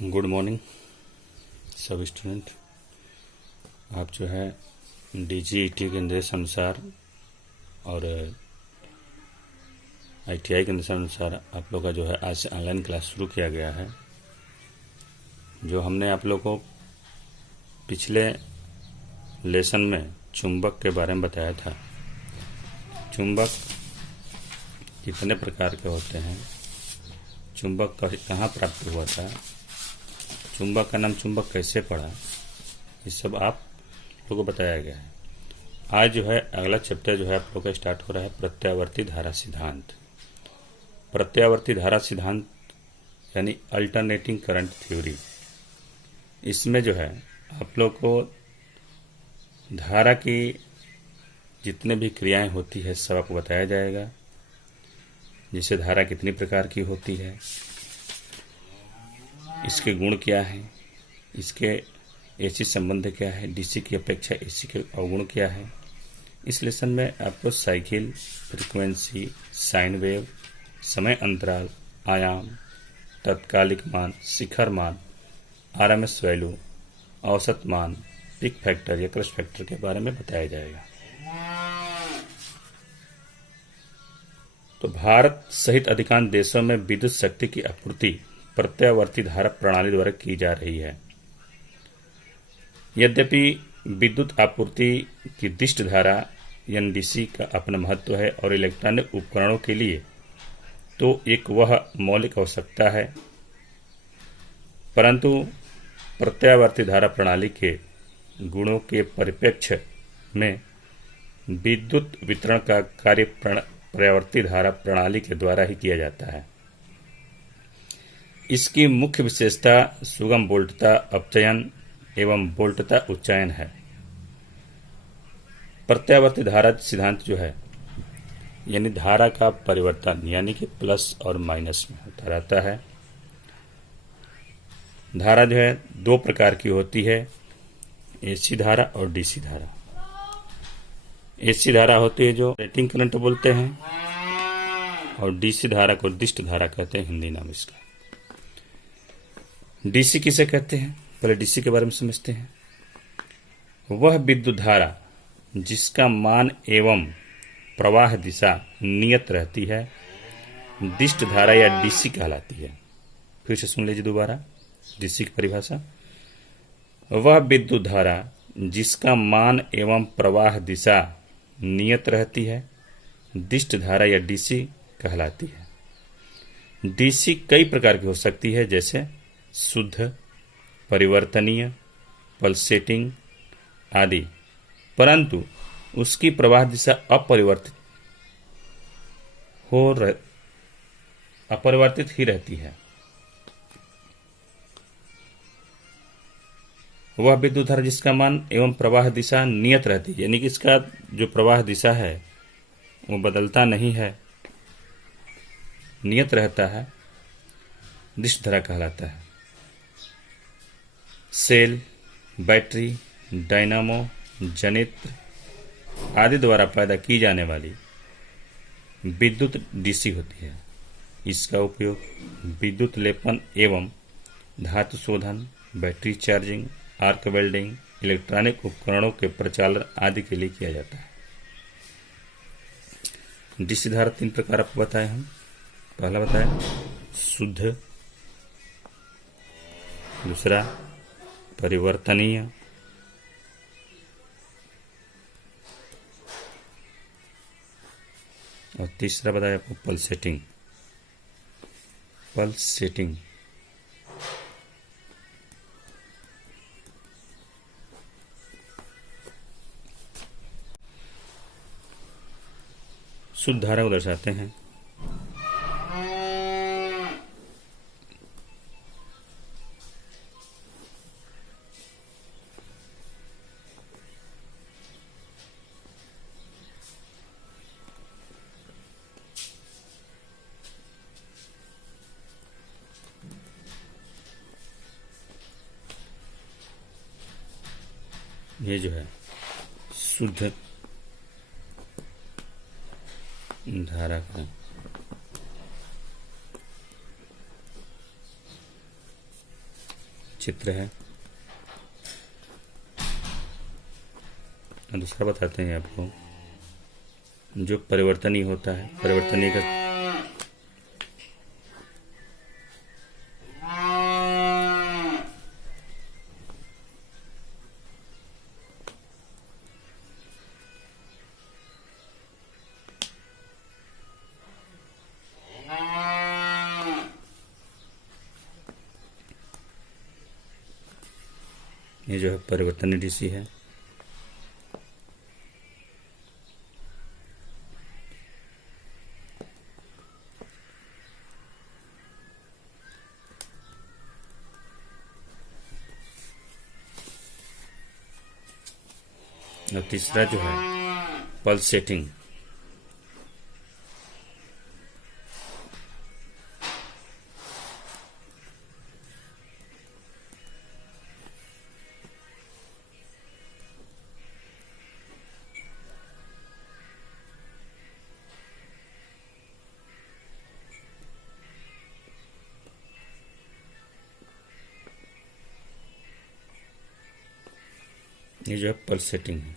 Good morning सभी student. आप जो है DGET के निर्देश अनुसार और ITI के निर्देश अनुसार आप लोग का जो है आज से ऑनलाइन क्लास शुरू किया गया है। जो हमने आप लोग को पिछले लेसन में चुंबक के बारे में बताया था। चुंबक कितने प्रकार के होते हैं, चुंबक कहाँ प्राप्त हुआ था, चुंबक का नाम चुंबक कैसे पड़ा, ये सब आप लोगों को बताया गया है। आज जो है अगला चैप्टर जो है आप लोग का स्टार्ट हो रहा है प्रत्यावर्ती धारा सिद्धांत। प्रत्यावर्ती धारा सिद्धांत यानी अल्टरनेटिंग करंट थ्योरी। इसमें जो है आप लोग को धारा की जितने भी क्रियाएं होती है सब आपको बताया जाएगा। जैसे धारा कितनी प्रकार की होती है, इसके गुण क्या हैं, इसके AC संबंध क्या है, DC की अपेक्षा AC के अवगुण क्या है। इस लेसन में आपको साइकिल, फ्रीक्वेंसी, साइन वेव, समय अंतराल, आयाम, तत्कालिक मान, शिखर मान, RMS वैल्यू, औसत मान, पिक फैक्टर या क्रस्ट फैक्टर के बारे में बताया जाएगा। तो भारत सहित अधिकांश देशों में विद्युत शक्ति की आपूर्ति प्रत्यावर्ती धारा प्रणाली द्वारा की जा रही है। यद्यपि विद्युत आपूर्ति की दिष्ट धारा यानी DC का अपना महत्व है और इलेक्ट्रॉनिक उपकरणों के लिए तो एक वह मौलिक आवश्यकता है, परंतु प्रत्यावर्ती धारा प्रणाली के गुणों के परिप्रेक्ष्य में विद्युत वितरण का कार्य प्रत्यावर्ती धारा प्रणाली के द्वारा ही किया जाता है। इसकी मुख्य विशेषता सुगम वोल्टता अपचयन एवं वोल्टता उच्चायन है। प्रत्यावर्ती धारा सिद्धांत जो है यानी धारा का परिवर्तन यानी कि प्लस और माइनस में होता रहता है। धारा जो है दो प्रकार की होती है, AC धारा और DC धारा। AC धारा होती है जो रेटिंग करंट बोलते हैं और DC धारा को दिष्ट धारा कहते हैं, हिंदी नाम इसका। DC किसे कहते हैं, पहले DC के बारे में समझते हैं। वह विद्युत धारा जिसका मान एवं प्रवाह दिशा नियत रहती है दिष्ट धारा या DC कहलाती है। फिर से सुन लीजिए दोबारा DC की परिभाषा। वह विद्युत धारा जिसका मान एवं प्रवाह दिशा नियत रहती है दिष्ट धारा या DC कहलाती है। DC कई प्रकार की हो सकती है, जैसे शुद्ध, परिवर्तनीय, पल्सेटिंग आदि, परंतु उसकी प्रवाह दिशा अपरिवर्तित ही रहती है। वह विद्युत धारा जिसका मान एवं प्रवाह दिशा नियत रहती है, यानी कि इसका जो प्रवाह दिशा है वो बदलता नहीं है, नियत रहता है, दिष्ट धारा कहलाता है। सेल, बैटरी, डायनामो, जनित्र आदि द्वारा पैदा की जाने वाली विद्युत DC होती है। इसका उपयोग विद्युत लेपन एवं धातु शोधन, battery charging, arc welding, electronic उपकरणों के प्रचालन आदि के लिए किया जाता है। DC धारा तीन प्रकार आपको बताए हम। पहला बताया शुद्ध, दूसरा परिवर्तनीय, और तीसरा बताया आपको पल्सेटिंग। शुद्ध धारा को दर्शाते हैं ये जो है शुद्ध धारा का चित्र है। दूसरा बताते हैं आपको, जो परिवर्तनीय होता है, परिवर्तनीय का ये जो है परिवर्तनीय डीसी है। और तीसरा जो है पल्सेटिंग। ये जो है पल्सेटिंग है।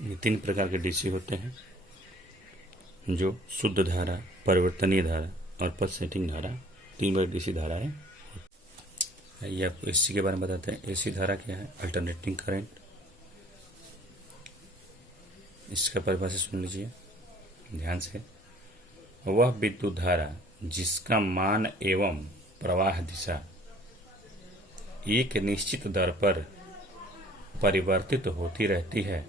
ये 3 प्रकार के डीसी होते हैं, जो शुद्ध धारा, परिवर्तनीय धारा और पल्सेटिंग धारा, 3 बार डीसी धारा है। ये आपको एसी के बारे में बताते हैं। एसी धारा क्या है? Alternating current. इसका परिभाषा सुन लीजिए ध्यान से। वह विद्युत धारा जिसका मान एवं प्रवाह दिशा एक निश्चित दर पर परिवर्तित होती रहती है,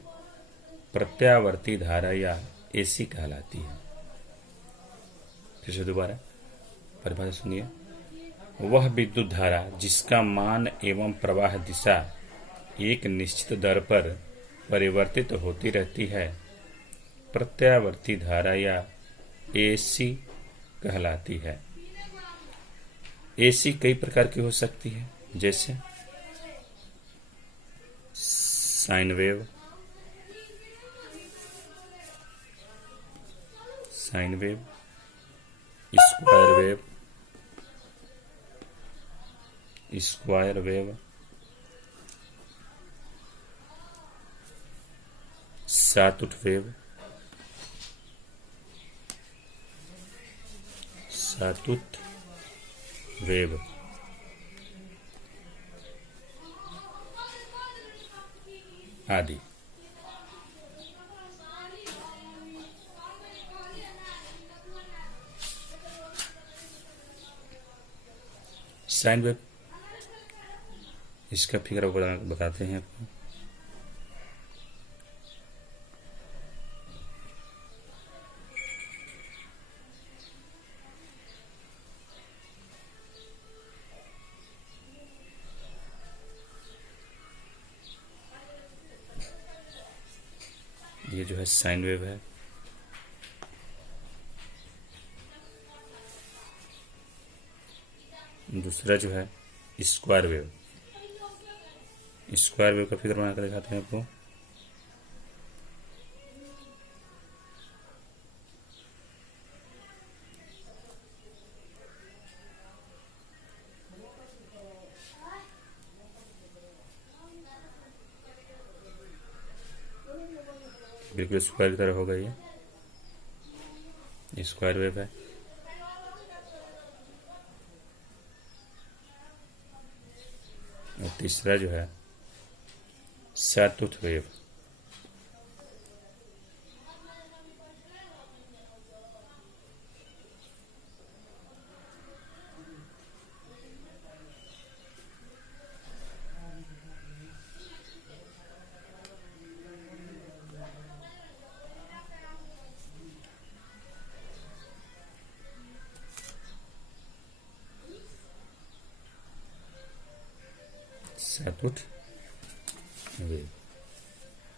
प्रत्यावर्ती धारा या एसी कहलाती है। फिर से दोबारा परिभाषा सुनिए। वह विद्युत धारा जिसका मान एवं प्रवाह दिशा एक निश्चित दर पर परिवर्तित होती रहती है, प्रत्यावर्ती धारा या एसी कहलाती है। एसी कई प्रकार की हो सकती है, जैसे sine wave, square wave, sawtooth wave, आदि। साइन वेव, इसका फिगर बताते हैं आपको। ये जो है साइन वेव है। दूसरा जो है स्क्वायर वेव। स्क्वायर वेव का फिगर बनाकर दिखाते हैं आपको। बिल्कुल स्क्वायर की तरह होगा, ये स्क्वायर वेव है। और तीसरा जो है सातुट वेव। Sawtooth wave.